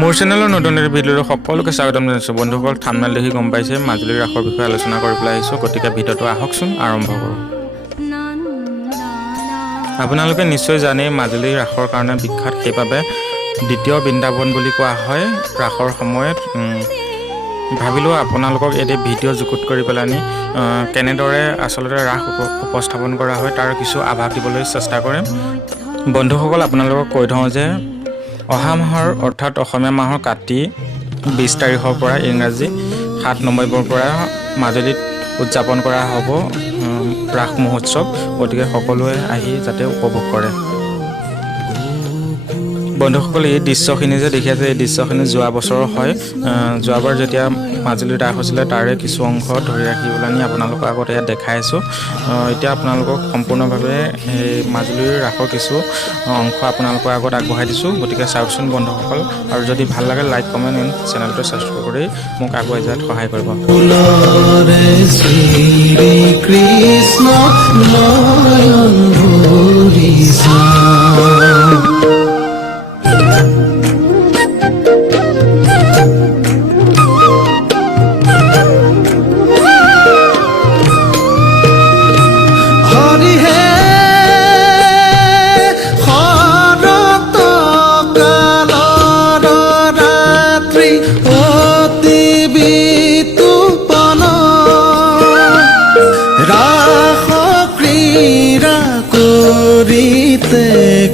মোৰ চেনেলৰ নতুন এটি ভিডিঅ'লৈ সকলোকে স্বাগতম জনাইছোঁ। বন্ধুসকল থাম্বনেইল দেখি গম পাইছে মাজুলীৰ ৰাসৰ বিষয়ে আলোচনা কৰি পেলাই আহিছোঁ। গতিকে ভিডিঅ'টো আহকচোন আৰম্ভ কৰোঁ। আপোনালোকে নিশ্চয় জানে মাজুলীৰ ৰাসৰ কাৰণে বিখ্যাত, সেইবাবে দ্বিতীয় বৃন্দাবন বুলি কোৱা হয়। ৰাসৰ সময়ত ভাবিলোঁ আপোনালোকক এটি ভিডিঅ' যুগুত কৰি পেলাই কেনেদৰে আচলতে ৰাস উপস্থাপন কৰা হয় তাৰ কিছু আভাস দিবলৈ চেষ্টা কৰিম। বন্ধুসকল আপোনালোকক কৈ থওঁ যে অহা মাহৰ অৰ্থাৎ অসমীয়া মাহৰ কাতি 20 তাৰিখৰ পৰা ইংৰাজী 7 নৱেম্বৰৰ পৰা মাজুলীত উদযাপন কৰা হ'ব ৰাস মহোৎসৱ। গতিকে সকলোৱে আহি যাতে উপভোগ কৰে। বন্ধুসকল এই দৃশ্যখিনি যে দেখি আছে, এই দৃশ্যখিনি যোৱা বছৰৰ হয়। যোৱাবাৰ যেতিয়া মাজুলীত ৰাস হৈছিলে তাৰে কিছু অংশ ধৰি ৰাখিবলৈ নি আপোনালোকৰ আগত ইয়াত দেখাই আছোঁ। এতিয়া আপোনালোকক সম্পূৰ্ণভাৱে এই মাজুলীৰ ৰাসৰ কিছু অংশ আপোনালোকৰ আগত আগবঢ়াই দিছোঁ। গতিকে চাওকচোন বন্ধুসকল, আৰু যদি ভাল লাগে লাইক কমেণ্ট এণ্ড চেনেলটো ছাবস্ক্ৰাইব কৰি মোক আগুৱাই যোৱাত সহায় কৰিব।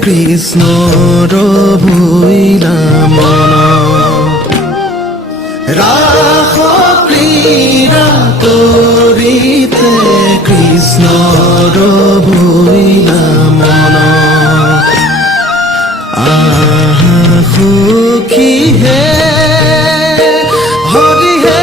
কৃষ্ণৰ ভৈলা মন ৰাস ক্ৰীড়া কৰিতে কৃষ্ণৰ ভৈলা মন আহা সুখী হে হৰি হে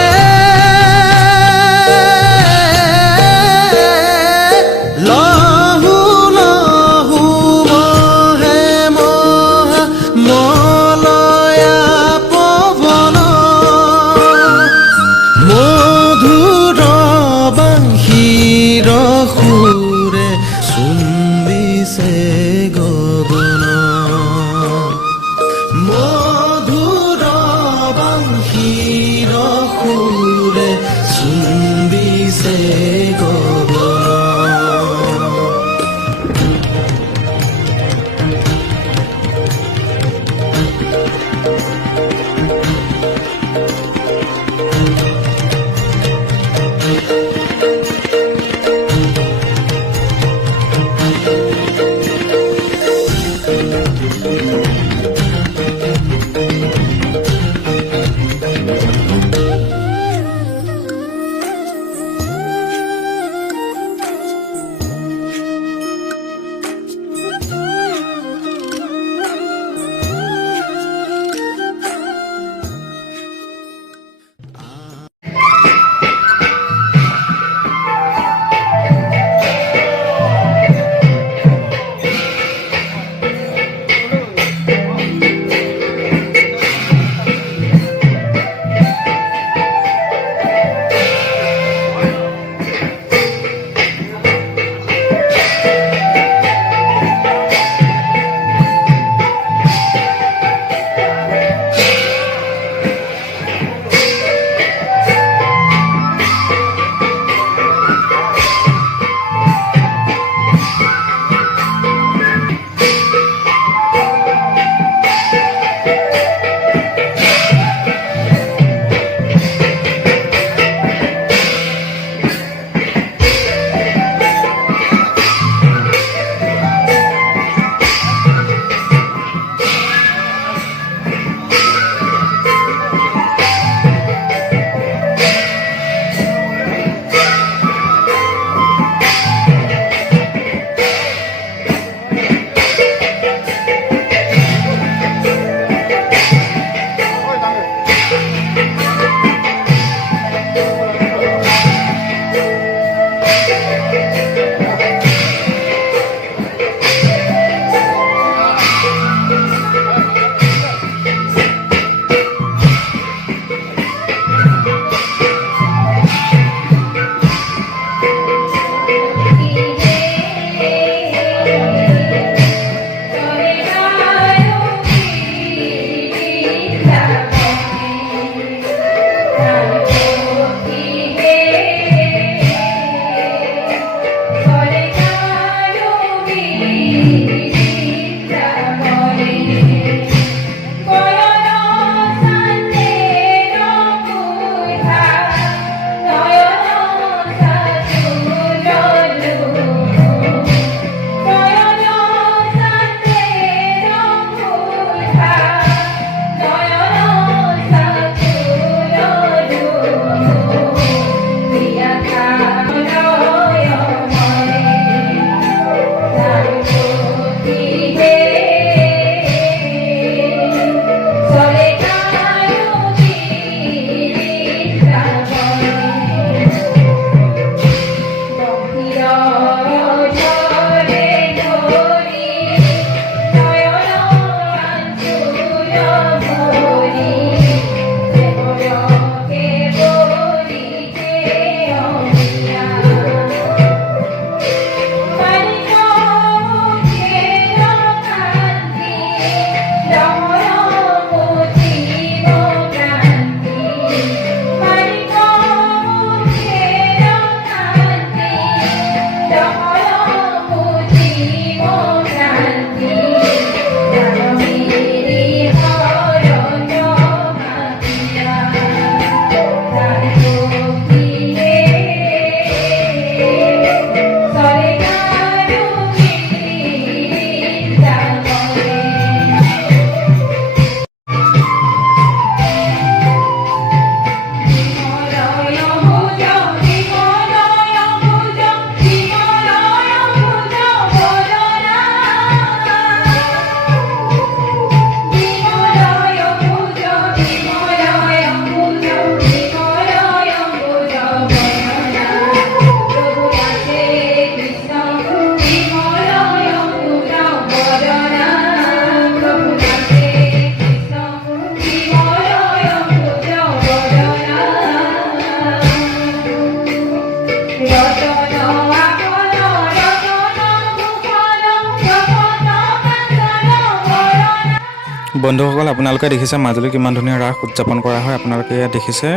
বন্ধুসকল, আপোনালোকে দেখিছে মাজুলীত কিমান ধুনীয়া ৰাস উদযাপন কৰা হয়। আপোনালোকে ইয়াত দেখিছে।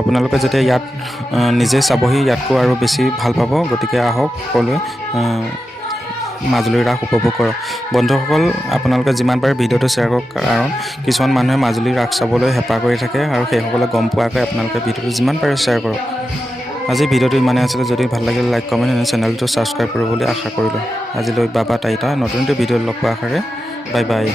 আপোনালোকে যেতিয়া ইয়াত নিজে চাবহি ইয়াতকৈ আৰু বেছি ভাল পাব। গতিকে আহক সকলোৱে মাজুলীৰ ৰাস উপভোগ কৰক। বন্ধুসকল, আপোনালোকে যিমান পাৰে ভিডিঅ'টো শ্বেয়াৰ কৰক, কাৰণ কিছুমান মানুহে মাজুলীৰ ৰাস চাবলৈ হেঁপাহ কৰি থাকে আৰু সেইসকলে গম পোৱাকৈ আপোনালোকে ভিডিঅ'টো যিমান পাৰে শ্বেয়াৰ কৰক। আজি ভিডিঅ'টো ইমানেই আছিলে। যদি ভাল লাগিলে লাইক কমেণ্ট এনে চেনেলটো ছাবস্ক্ৰাইব কৰিব বুলি আশা কৰিলোঁ। আজিলৈ বাবা টাইটা, নতুন ভিডিঅ'ত লগ পোৱাৰ আশাৰে বাই বাই।